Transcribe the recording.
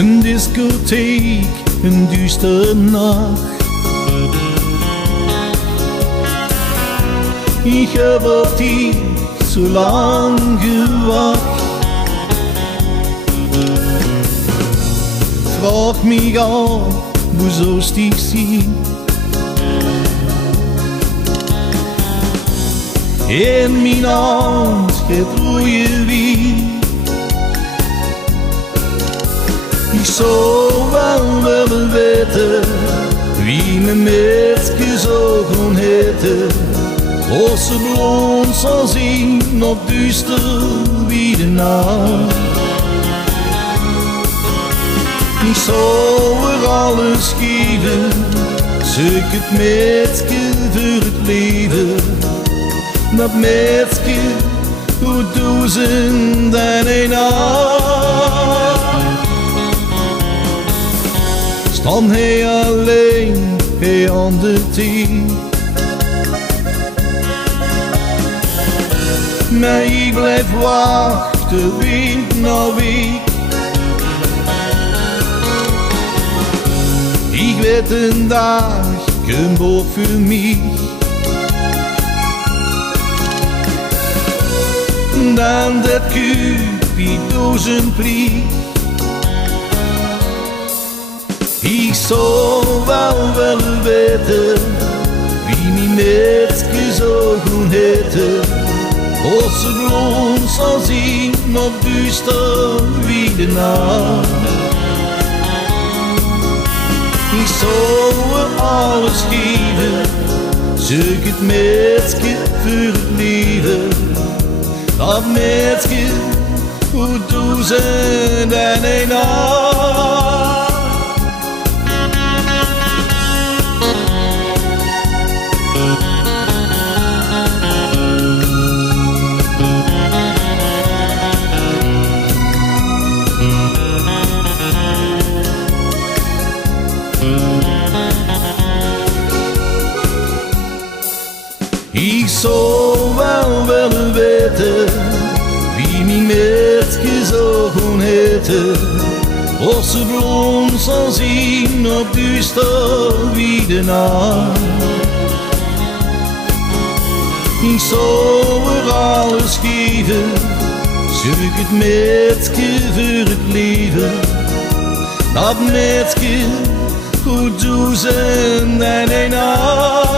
Een discotheek, een duistere nacht. Ik heb op die zo lang gewacht. Vraag mich af, wo sollst ich sein? In mijn hand het rode wien. Ik zou wel willen weten wie me met gezogen hette. Als ze blond zal zien op duister wie de nacht. Ik zou er alles geven, zoek het metske voor het leven. Dat metske hoe duizend en een nacht. Staan hij alleen, hij aan de tien. Maar ik blijf wachten, week na week. Ik weet een dag komt ook voor mij. Dan dat Cupido zijn plicht. Ik zou wel willen weten wie mij met gezogen hette. Als ze blond zal zien op duister wie de nacht. Ik zou er alles geven, zoek het metske voor het leven. Dat metske hoe duizend en een nacht. Ik zou wel willen weten wie mij met gezogen hette. Als ze blond zal zien op duister wie de nacht. Ik zou er alles geven, zoek het metske voor het leven. Dat metske hoe duizend en een nacht.